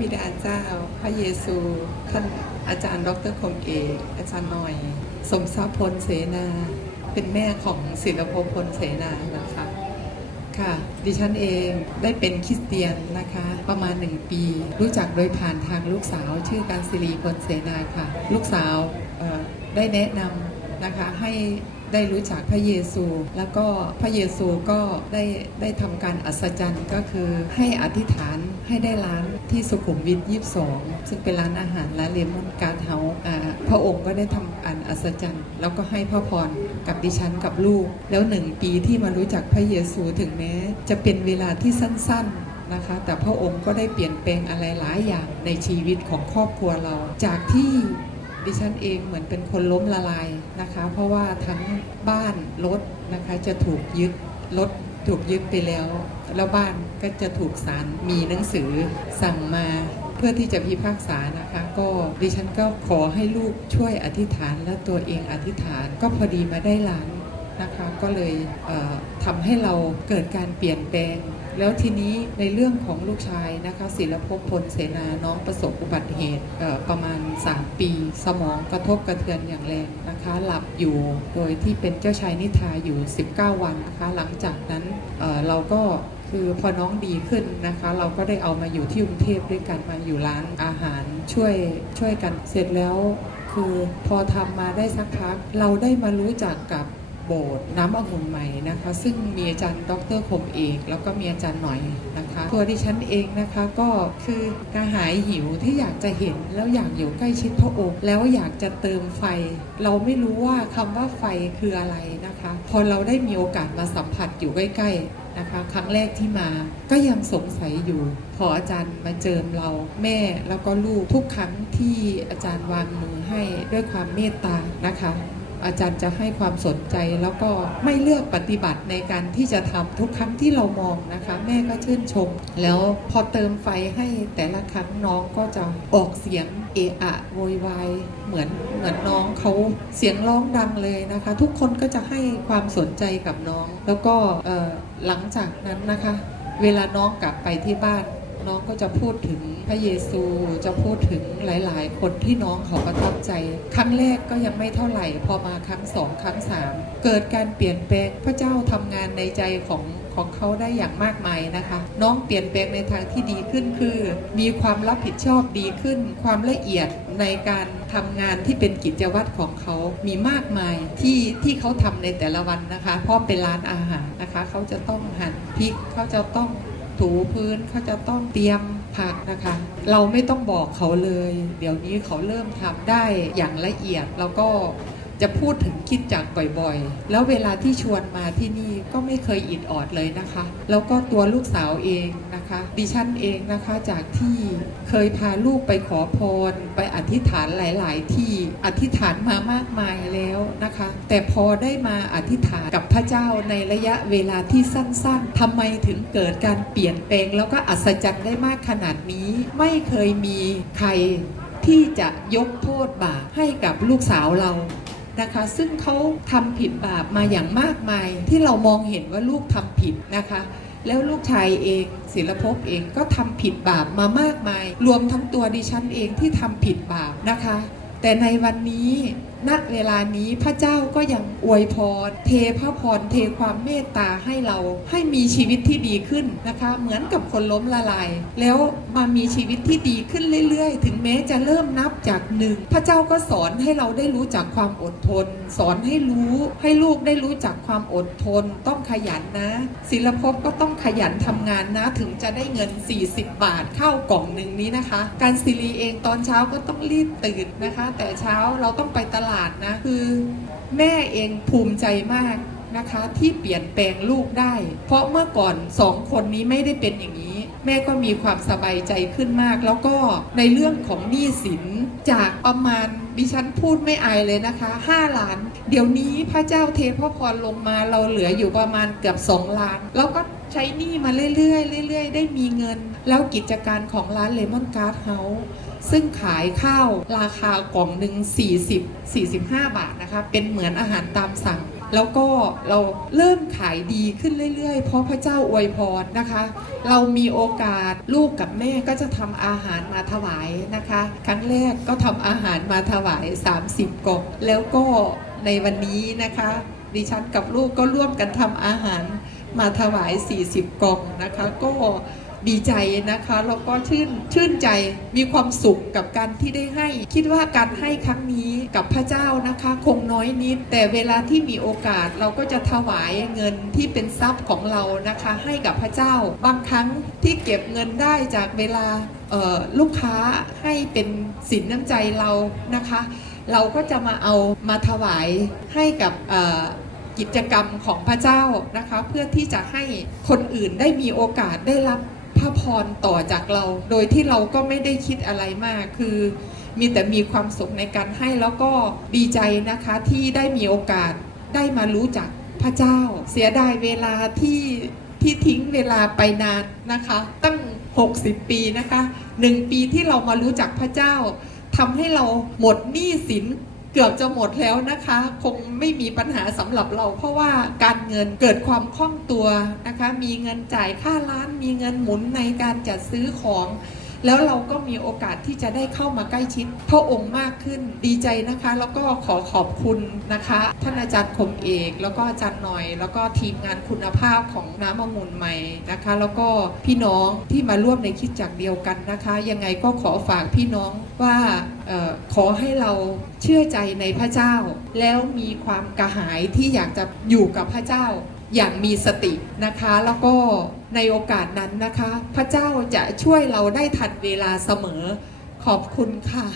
บิดาเจ้า พระเยซู ท่านอาจารย์ดรคมเอกอาจารย์หน่อย สมทรัพย์พลเสนา เป็นแม่ของศิลปพลเสนานะคะค่ะดิฉันเองได้เป็นคริสเตียนนะคะ ประมาณหนึ่งปี รู้จักโดยผ่านทางลูกสาวชื่อการศิรีพลเสนาค่ะ ลูกสาวได้แนะนำนะคะให้ได้รู้จักพระเยซู แล้วก็พระเยซูก็ได้ได้ทำการอัศจรรย์ก็คือให้อธิษฐาน ให้ได้ร้านที่สุขุมวิท 22 ซึ่งเป็นร้านอาหารร้านเลมอนการ์เฮาส์พระองค์ก็ได้ทำการอัศจรรย์ แล้วก็ให้พระพรกับดิฉันกับลูก แล้วหนึ่งปีที่มารู้จักพระเยซูถึงแม้ จะเป็นเวลาที่สั้นๆนะคะ แต่พระองค์ก็ได้เปลี่ยนแปลงอะไรหลายอย่างในชีวิตของครอบครัวเรา จากที่ดิฉันเองเหมือนเป็นคนล้มละลายนะคะ เพราะว่าทั้งบ้านรถนะคะจะถูกยึดรถ ถูกยึดไปแล้ว แล้วบ้านก็จะถูกศาลมีหนังสือสั่งมาเพื่อที่จะพิพากษานะคะ ก็ดิฉันก็ขอให้ลูกช่วยอธิษฐานและตัวเองอธิษฐานก็พอดีมาได้หลาน นะคะก็เลยเอ่อทำให้เราเกิดการเปลี่ยนแปลง แล้วทีนี้ในเรื่องของลูกชายนะคะศิลภพพลเสนาน้องประสบอุบัติเหตุประมาณ 3 ปี สมองกระทบกระเทือนอย่างแรงนะคะหลับอยู่โดยที่เป็นเจ้าชายนิทาอยู่ 19 วันนะคะหลังจากนั้นเเราก็คือพอน้องดีขึ้นนะคะ เราก็ได้เอามาอยู่ที่กรุงเทพด้วยกันมาอยู่ร้านอาหารช่วยช่วยกันเสร็จแล้วคือพอทำมาได้สักพักเราได้มารู้จักกับ โบสถ์น้ำองุ่นใหม่นะคะ ซึ่งมีอาจารย์ดรคมเอกแล้วก็มีอาจารย์หน่อยนะคะ ตัวดิฉันเองนะคะก็คือกระหายหิวที่อยากจะเห็นแล้วอยากอยู่ใกล้ชิดพระองค์แล้วอยากจะเติมไฟ เราไม่รู้ว่าคำว่าไฟคืออะไรนะคะ พอเราได้มีโอกาสมาสัมผัสอยู่ใกล้ๆนะคะ ครั้งแรกที่มาก็ยังสงสัยอยู่ พออาจารย์มาเจิมเราแม่แล้วก็ลูกทุกครั้งที่อาจารย์วางมือให้ด้วยความเมตตานะคะ อาจารย์จะให้ความสนใจแล้วก็ไม่เลือกปฏิบัติในการที่จะทำทุกครั้งที่เรามองนะคะ แม่ก็ชื่นชม แล้วพอเติมไฟให้แต่ละครั้งน้องก็จะออกเสียงเอะอะโวยวายเหมือนเหมือนน้องเขาเสียงร้องดังเลยนะคะ ทุกคนก็จะให้ความสนใจกับน้อง แล้วก็หลังจากนั้นนะคะ เวลาน้องกลับไปที่บ้าน น้องก็จะพูดถึงพระเยซูจะพูดถึงหลาย ๆ คนที่น้องเขาประทับใจ ครั้งแรกก็ยังไม่เท่าไหร่ พอมาครั้งสองครั้งสามเกิดการเปลี่ยนแปลงพระเจ้าทำงานในใจของของเขาได้อย่างมากมายนะคะ น้องเปลี่ยนแปลงในทางที่ดีขึ้นคือ มีความรับผิดชอบดีขึ้น ความละเอียดในการทำงานที่เป็นกิจวัตรของเขามีมากมายที่ที่เขาทำในแต่ละวันนะคะเพราะเป็นร้านอาหารนะคะ เขาจะต้องหั่นพริกเขาจะต้อง ถูพื้นเขาจะต้องเตรียมผักนะคะ เราไม่ต้องบอกเขาเลย เดี๋ยวนี้เขาเริ่มทำได้อย่างละเอียดแล้วก็ จะพูดถึงคิดจักบ่อยๆ แล้วเวลาที่ชวนมาที่นี่ก็ไม่เคยอิดออดเลยนะคะ แล้วก็ตัวลูกสาวเองนะคะ ดิฉันเองนะคะจากที่เคยพาลูกไปขอพร ไปอธิษฐานหลาย ๆ ที่อธิษฐานมามากมายแล้วนะคะ แต่พอได้มาอธิษฐานกับพระเจ้าในระยะเวลาที่สั้นๆทำไมถึงเกิดการเปลี่ยนแปลง แล้วก็อัศจรรย์ได้มากขนาดนี้ไม่เคยมีใครที่จะยกโทษบาปให้กับลูกสาวเรา นะคะ ซึ่งเขาทำผิดบาปมาอย่างมากมาย ที่เรามองเห็นว่าลูกทำผิดนะคะ แล้วลูกชายเองศิลภพเองก็ทำผิดบาปมามากมาย รวมทั้งตัวดิฉันเองที่ทำผิดบาปนะคะ แต่ในวันนี้ณเวลานี้พระเจ้าก็ยังอวยพร เทพระพรเทความเมตตาให้เราให้มีชีวิตที่ดีขึ้นนะคะ เหมือนกับคนล้มละลาย แล้วมามีชีวิตที่ดีขึ้นเรื่อยๆ ถึงแม้จะเริ่มนับจากหนึ่งพระเจ้าก็สอนให้เราได้รู้จักความอดทน สอนให้รู้ให้ลูกได้รู้จักความอดทน ต้องขยันนะ ศิลภพก็ต้องขยันทำงานนะถึงจะได้เงิน 40 บาทเข้ากล่องหนึ่งนี้นะคะ การศิรีเองตอนเช้าก็ต้องรีบตื่นนะคะ แต่เช้าเราต้องไปตลาดลาดนะคือแม่เองภูมิใจมากนะคะที่เปลี่ยนแปลงลูกได้ เพราะเมื่อก่อนสองคนนี้ไม่ได้เป็นอย่างนี้ แม่ก็มีความสบายใจขึ้นมาก แล้วก็ในเรื่องของหนี้สินจากประมาณดิฉันพูดไม่อายเลยนะคะ 5 ล้าน เดี๋ยวนี้พระเจ้าเทพระพรลงมาเราเหลืออยู่ประมาณเกือบ 2 ล้าน แล้วก็ใช้หนี้มาเรื่อยๆเรื่อยๆ ได้มีเงิน แล้วกิจการของร้านเลมอนการ์ดเฮาส์ซึ่งขายข้าวราคากล่องหนึ่ง40 45 บาทนะคะ เป็นเหมือนอาหารตามสั่ง แล้วก็เราเริ่มขายดีขึ้นเรื่อยๆ เพราะพระเจ้าอวยพรนะคะ เรามีโอกาสลูกกับแม่ก็จะทำอาหารมาถวายนะคะ ครั้งแรกก็ทำอาหารมาถวาย 30กล่องแล้วก็ในวันนี้นะคะ ดิฉันกับลูกก็ร่วมกันทำอาหารมาถวาย 40กล่องนะคะ ก็ ดีใจนะคะแล้วก็ชื่นชื่นใจมีความสุขกับการที่ได้ให้ คิดว่าการให้ครั้งนี้กับพระเจ้านะคะ คงน้อยนิด แต่เวลาที่มีโอกาสเราก็จะถวายเงินที่เป็นทรัพย์ของเรานะคะ ให้กับพระเจ้า บางครั้งที่เก็บเงินได้จากเวลาลูกค้าให้เป็นสินน้ำใจเรานะคะ เราก็จะมาเอามาถวายให้กับกิจกรรมของพระเจ้านะคะ เพื่อที่จะให้คนอื่นได้มีโอกาสได้รับ พระพรต่อจากเรา โดยที่เราก็ไม่ได้คิดอะไรมากคือ มีแต่มีความสุขในการให้แล้วก็ดีใจนะคะที่ได้มีโอกาสได้มารู้จักพระเจ้า เสียดายเวลาที่ที่ทิ้งเวลาไปนานนะคะ ตั้ง 60 ปีนะคะหนึ่งปีที่เรามารู้จักพระเจ้าทำให้เราหมดหนี้สิน เกือบจะหมดแล้วนะคะ คงไม่มีปัญหาสำหรับเรา เพราะว่าการเงินเกิดความคล่องตัวนะคะ มีเงินจ่ายค่าร้าน มีเงินหมุนในการจัดซื้อของ แล้วเราก็มีโอกาสที่จะได้เข้ามาใกล้ชิดพระองค์มากขึ้นดีใจนะคะ แล้วก็ขอขอบคุณนะคะ ท่านอาจารย์คมเอก แล้วก็อาจารย์หน่อย แล้วก็ทีมงานคุณภาพของน้ำมะมุนใหม่นะคะ แล้วก็พี่น้องที่มาร่วมในคิดจักเดียวกันนะคะ ยังไงก็ขอฝากพี่น้องว่าออขอให้เราเชื่อใจในพระเจ้า แล้วมีความกระหายที่อยากจะอยู่กับพระเจ้า อย่างมีสตินะคะ แล้วก็ในโอกาสนั้นนะคะ พระเจ้าจะช่วยเราได้ทันเวลาเสมอขอบคุณค่ะ